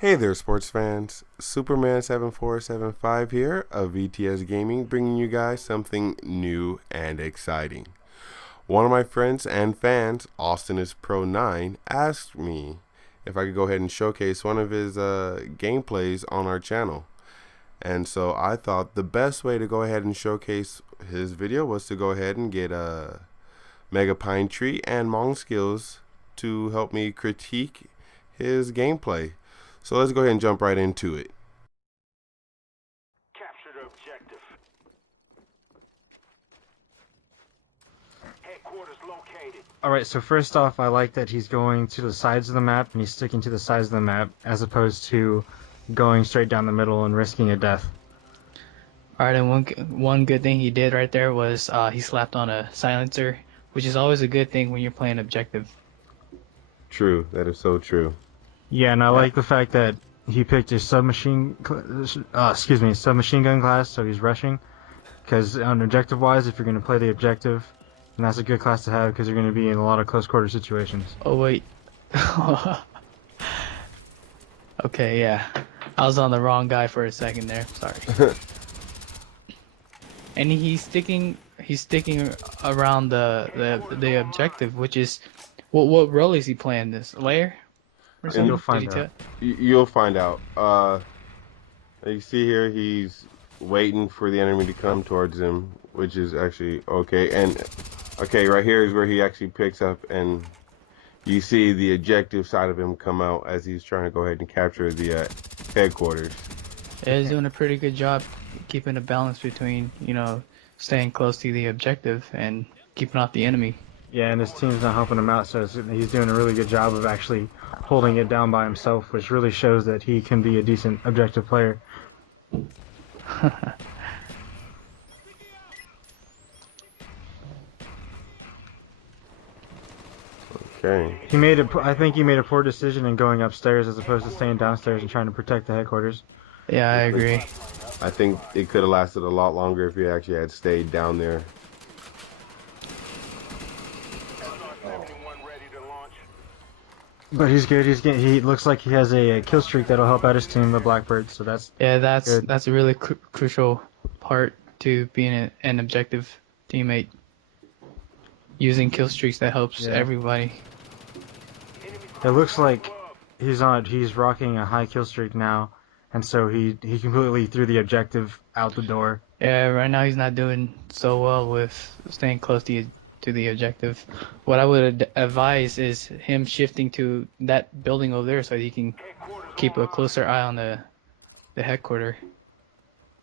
Hey there, sports fans. Superman7475 here of VTS Gaming, bringing you guys something new and exciting. One of my friends and fans, Austin is Pro 9, asked me if I could go ahead and showcase one of his gameplays on our channel. And so I thought the best way to go ahead and showcase his video was to go ahead and get Mega Pine Tree and Mong Skills to help me critique his gameplay. So let's go ahead and jump right into it. Capture the objective. Headquarters located. Alright, so first off, I like that he's going to the sides of the map, and he's sticking to the sides of the map, as opposed to going straight down the middle and risking a death. Alright, and one good thing he did right there was he slapped on a silencer, which is always a good thing when you're playing objective. True, that is so true. Yeah, and I like the fact that he picked a submachine gun class, so he's rushing. Because on objective-wise, if you're going to play the objective, then that's a good class to have, because you're going to be in a lot of close-quarter situations. Oh, wait. Okay, yeah. I was on the wrong guy for a second there. Sorry. And he's sticking around the objective, which is what role is he playing? This layer? Or something? You'll find out. You'll find out. You see here, he's waiting for the enemy to come towards him, which is actually okay. And okay, right here is where he actually picks up, and you see the objective side of him come out as he's trying to go ahead and capture the headquarters. Yeah, he's doing a pretty good job keeping a balance between, staying close to the objective and keeping off the enemy. Yeah, and his team's not helping him out, so he's doing a really good job of actually holding it down by himself, which really shows that he can be a decent objective player. Okay. I think he made a poor decision in going upstairs as opposed to staying downstairs and trying to protect the headquarters. Yeah, I agree. I think it could have lasted a lot longer if he actually had stayed down there. But he's good. He looks like he has a kill streak that'll help out his team, the Blackbird. So that's good. That's a really crucial part to being an objective teammate. Using kill streaks that helps everybody. It looks like he's rocking a high kill streak now, and so he completely threw the objective out the door. Yeah, right now he's not doing so well with staying close to the objective. What I would advise is him shifting to that building over there so he can keep a closer eye on the headquarters.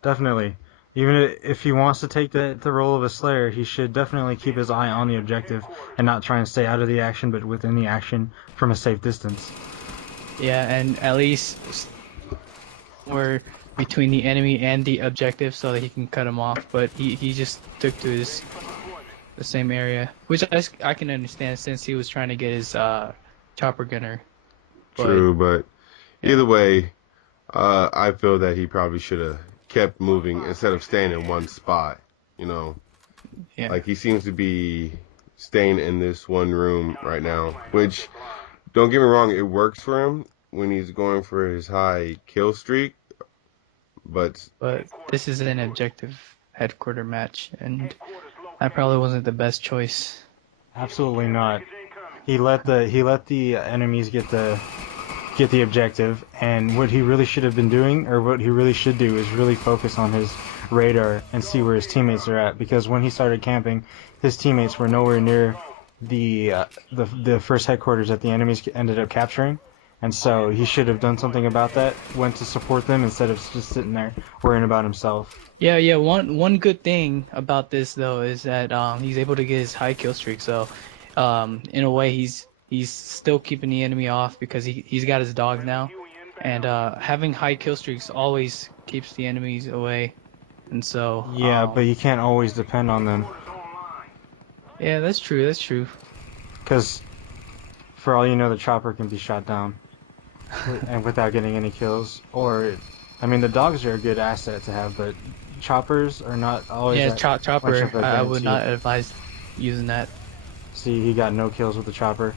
Definitely. Even if he wants to take the role of a Slayer, he should definitely keep his eye on the objective and not try and stay out of the action, but within the action from a safe distance. Yeah, and at least we're between the enemy and the objective so that he can cut him off. But he just took to the same area, which I can understand since he was trying to get his chopper gunner. True, but either way, I feel that he probably should have kept moving instead of staying in one spot. Yeah. Like he seems to be staying in this one room right now, which, don't get me wrong, it works for him when he's going for his high kill streak, but this is an objective headquarter match, and that probably wasn't the best choice. Absolutely not. He let the enemies get the objective, and what he really should have been doing, or what he really should do, is really focus on his radar and see where his teammates are at, because when he started camping, his teammates were nowhere near the first headquarters that the enemies ended up capturing, and so he should have done something about that, went to support them instead of just sitting there worrying about himself. Yeah. One good thing about this though is that he's able to get his high kill streak, so in a way he's still keeping the enemy off because he's got his dogs now, and having high kill streaks always keeps the enemies away, and so yeah, but you can't always depend on them. Yeah, that's true. Because for all you know, the chopper can be shot down and without getting any kills. Or, I mean, the dogs are a good asset to have, but choppers are not always. Yeah, chopper. I would not advise using that. See, he got no kills with the chopper.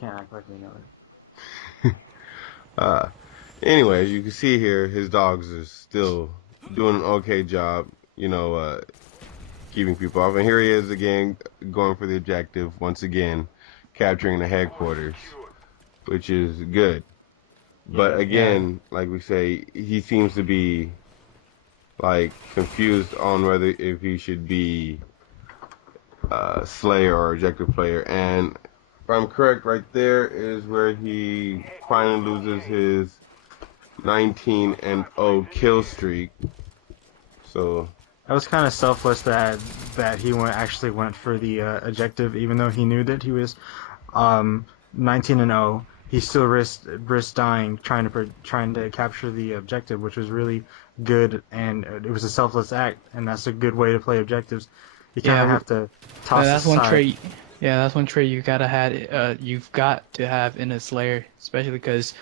can't act like we know it. Anyway, as you can see here, his dogs are still doing an okay job, keeping people off. And here he is again, going for the objective once again, capturing the headquarters, which is good. But again, like we say, he seems to be like confused on whether if he should be Slayer or objective player. And if I'm correct, right there is where he finally loses his 19-0 kill streak. So that was kind of selfless that he actually went for the objective, even though he knew that he was 19-0. He still risked dying trying to capture the objective, which was really good, and it was a selfless act, and that's a good way to play objectives. You kind of have to toss that's aside. one trait. Yeah, that's one trait you've got to have in a Slayer, especially because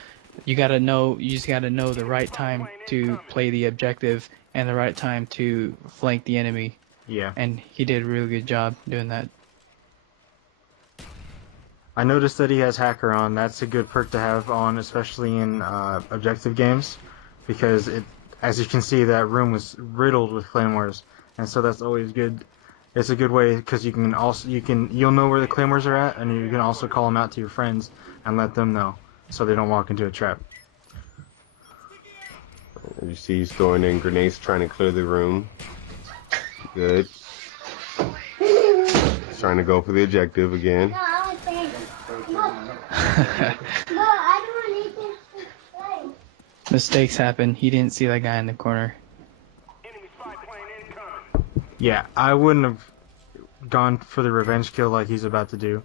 you just gotta know the right time to play the objective and the right time to flank the enemy. Yeah. And he did a really good job doing that. I noticed that he has Hacker on. That's a good perk to have on, especially in objective games, because as you can see, that room was riddled with claymores, and so that's always good. It's a good way because you'll know where the claymores are at, and you can also call them out to your friends and let them know, so they don't walk into a trap. as you see, he's throwing in grenades, trying to clear the room. Good. He's trying to go for the objective again. Mistakes happen. He didn't see that guy in the corner. Yeah, I wouldn't have gone for the revenge kill like he's about to do.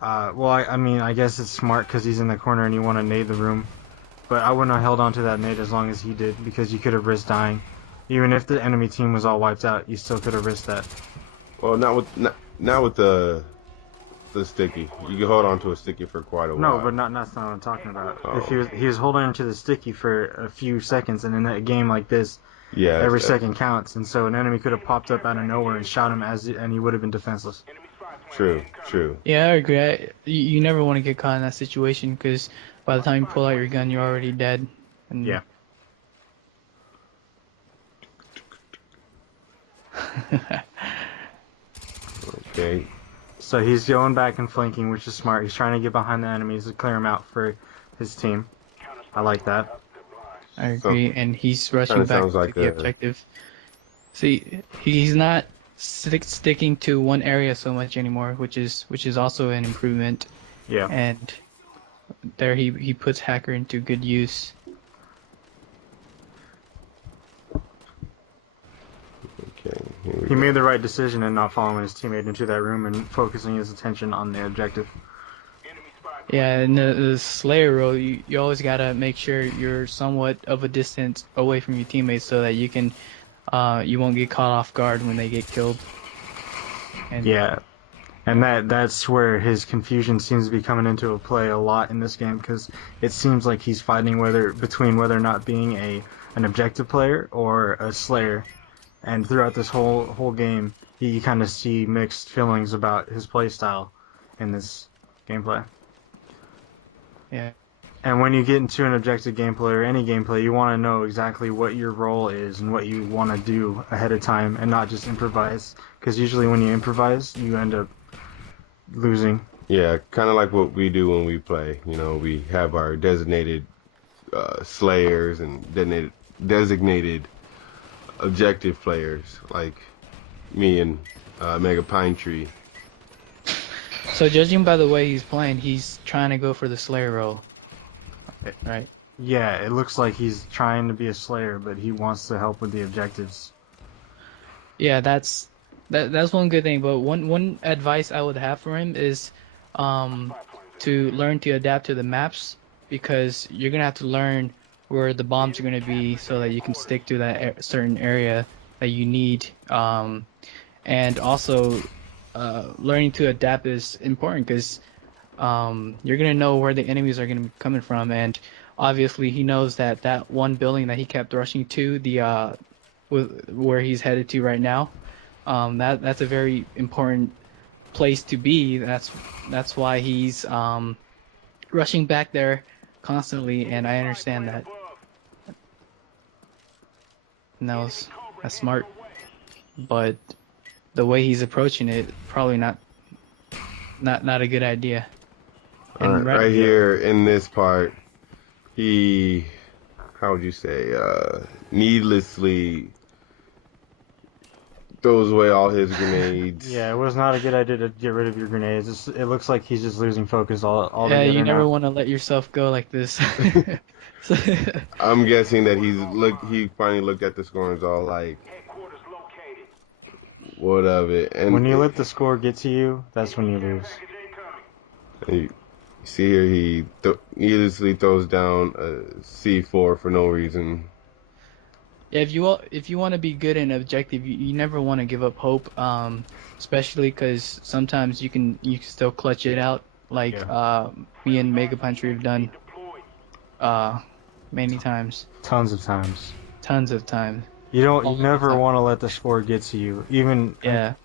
Well, I mean, I guess it's smart because he's in the corner and you want to nade the room. But I wouldn't have held on to that nade as long as he did, because you could have risked dying. Even if the enemy team was all wiped out, you still could have risked that. Well, not with the sticky. You can hold on to a sticky for quite a while. No, but that's not what I'm talking about. Oh. If he was holding onto the sticky for a few seconds, and in a game like this, yeah, every second counts, and so an enemy could have popped up out of nowhere and shot him and he would have been defenseless. True. Yeah, I agree. You never want to get caught in that situation because by the time you pull out your gun, you're already dead. And yeah. Okay. So he's going back and flanking, which is smart. He's trying to get behind the enemies to clear them out for his team. I like that. I agree, and he's rushing Kinda back sounds to like the a- objective. See, he's not sticking to one area so much anymore, which is also an improvement. Yeah. And there he puts Hacker into good use. Okay. Here we He go. made the right decision in not following his teammate into that room and focusing his attention on the objective. Yeah, in the Slayer role, you always gotta make sure you're somewhat of a distance away from your teammates so that you won't get caught off guard when they get killed. And Yeah. And that's where his confusion seems to be coming into a play a lot in this game, because it seems like he's fighting between whether or not being an objective player or a Slayer. And throughout this whole game, you kind of see mixed feelings about his play style in this gameplay. Yeah. And when you get into an objective gameplay or any gameplay, you want to know exactly what your role is and what you want to do ahead of time and not just improvise. Because usually when you improvise, you end up losing. Yeah, kind of like what we do when we play. We have our designated slayers and designated objective players, like me and Mega Pine Tree. So judging by the way he's playing, he's trying to go for the Slayer role, right? Yeah, it looks like he's trying to be a Slayer, but he wants to help with the objectives. Yeah, that's one good thing. But one advice I would have for him is to learn to adapt to the maps, because you're gonna have to learn where the bombs are gonna be so that you can stick to that certain area that you need. And also learning to adapt is important because you're gonna know where the enemies are gonna be coming from, and obviously he knows that one building that he kept rushing to, where he's headed to right now, that's a very important place to be. That's why he's rushing back there constantly, and I understand that. And that's smart, but the way he's approaching it, probably not a good idea. And right here in this part, he, how would you say, needlessly throws away all his grenades. Yeah, it was not a good idea to get rid of your grenades. It looks like he's just losing focus altogether. Yeah, you never now. want to let yourself go like this. I'm guessing that he finally looked at the score and was all like, Headquarters located. what of it? And When you let the score get to you, that's when you lose. Incoming. you see here, he needlessly throws down a C4 for no reason. Yeah, if you want to be good and objective, you never want to give up hope, especially because sometimes you can still clutch it out, like me and Mega Puncher have done many times, Tons of times. tons of times. You All the never time. want to let the score get to you. Even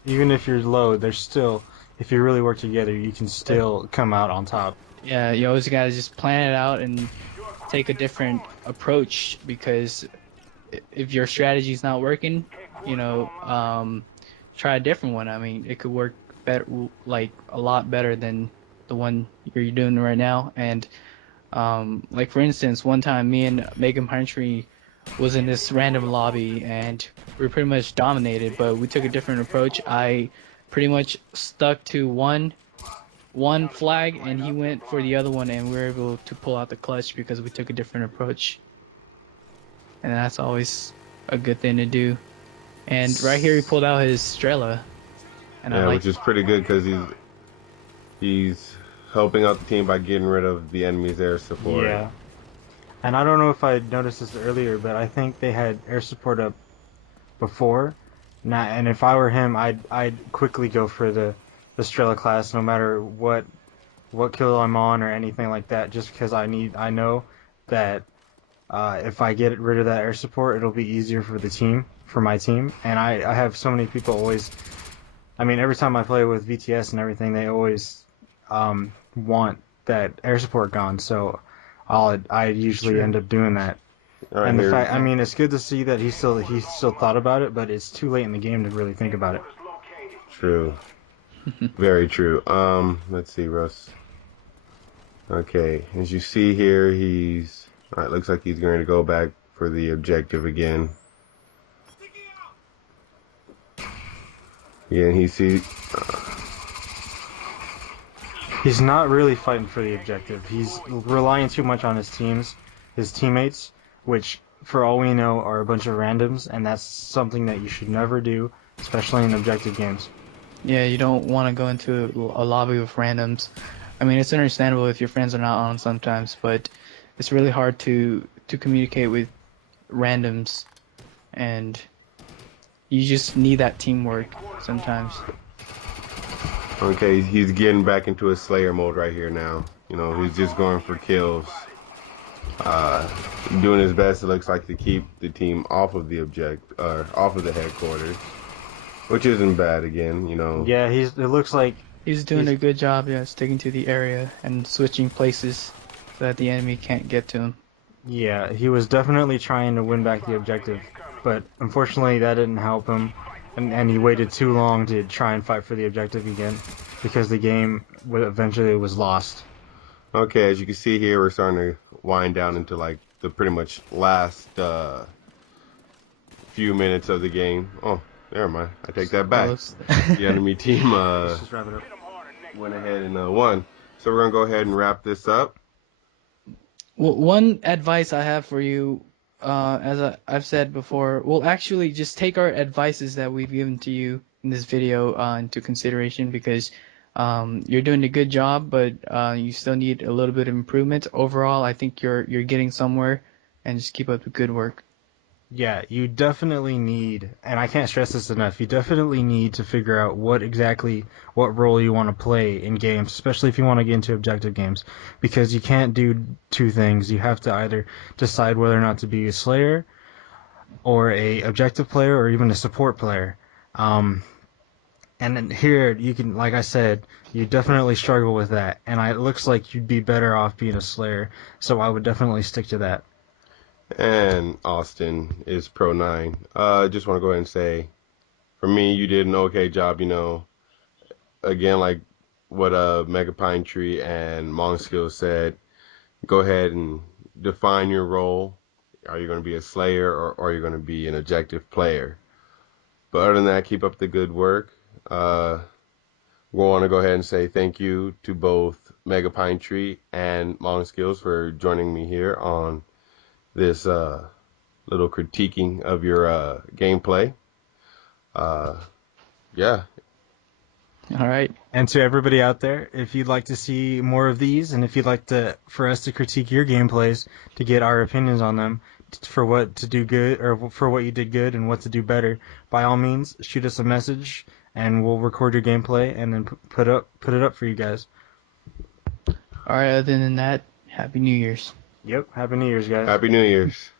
if you're low, there's still, if you really work together, you can still come out on top. Yeah, you always gotta just plan it out and take a different approach, because if your strategy's not working, try a different one. I mean, it could work better, like a lot better than the one you're doing right now. And like for instance, one time me and Megan Puntry was in this random lobby and we were pretty much dominated, but we took a different approach. I pretty much stuck to one flag and he went for the other one, and we were able to pull out the clutch because we took a different approach. And that's always a good thing to do. And right here he pulled out his Strela. And Yeah, I like which is pretty good because he's helping out the team by getting rid of the enemy's air support. Yeah. And I don't know if I noticed this earlier, but I think they had air support up before. And if I were him, I'd quickly go for the Strela class, no matter what kill I'm on or anything like that, just because I know that if I get rid of that air support, it'll be easier for my team. And I have so many people always, I mean, every time I play with VTS and everything, they always want that air support gone. So I usually end up doing that. Right, And the here- fact, I mean, it's good to see that he still thought about it, but it's too late in the game to really think about it. True. Very true. Let's see, Russ. Okay, as you see here, he's... Alright, looks like he's going to go back for the objective again. Yeah, and he sees... He's not really fighting for the objective. He's relying too much on his teammates, which, for all we know, are a bunch of randoms, and that's something that you should never do, especially in objective games. Yeah, you don't want to go into a lobby with randoms. I mean, it's understandable if your friends are not on sometimes, but it's really hard to communicate with randoms, and you just need that teamwork sometimes. Okay, he's getting back into his Slayer mode right here now. You know, he's just going for kills. Doing his best, it looks like, to keep the team off of the off of the headquarters. Which isn't bad again, you know. Yeah, it looks like He's doing a good job, sticking to the area and switching places so that the enemy can't get to him. yeah, he was definitely trying to win back the objective, but unfortunately that didn't help him, and he waited too long to try and fight for the objective again, because the game eventually was lost. Okay, as you can see here, we're starting to wind down into like the pretty much last few minutes of the game. Oh, never mind. I take that back. The enemy team Let's just wrap it up. went ahead and won. So we're gonna go ahead and wrap this up. Well, one advice I have for you, as I've said before, well, actually, just take our advices that we've given to you in this video into consideration, because you're doing a good job, but you still need a little bit of improvement. Overall, I think you're getting somewhere, and just keep up the good work. Yeah, you definitely need, and I can't stress this enough, you definitely need to figure out what role you want to play in games, especially if you want to get into objective games, because you can't do two things. You have to either decide whether or not to be a Slayer, or a objective player, or even a support player. And then here, you can, like I said, you definitely struggle with that. And it looks like you'd be better off being a Slayer. So I would definitely stick to that. And Austin is Pro 9. Just want to go ahead and say, for me, you did an okay job, you know. Again, like what Mega Pine Tree and Monskill said, go ahead and define your role. Are you going to be a Slayer or are you going to be an objective player? But other than that, keep up the good work. We want to go ahead and say thank you to both Mega Pine Tree and Monskills for joining me here on this little critiquing of your gameplay. Yeah. All right. And to everybody out there, if you'd like to see more of these, and if you'd like for us to critique your gameplays to get our opinions on them, for what to do good or for what you did good and what to do better, by all means, shoot us a message and we'll record your gameplay and then put it up for you guys. All right. Other than that, Happy New Year's. Yep. Happy New Year's, guys. Happy New Year's.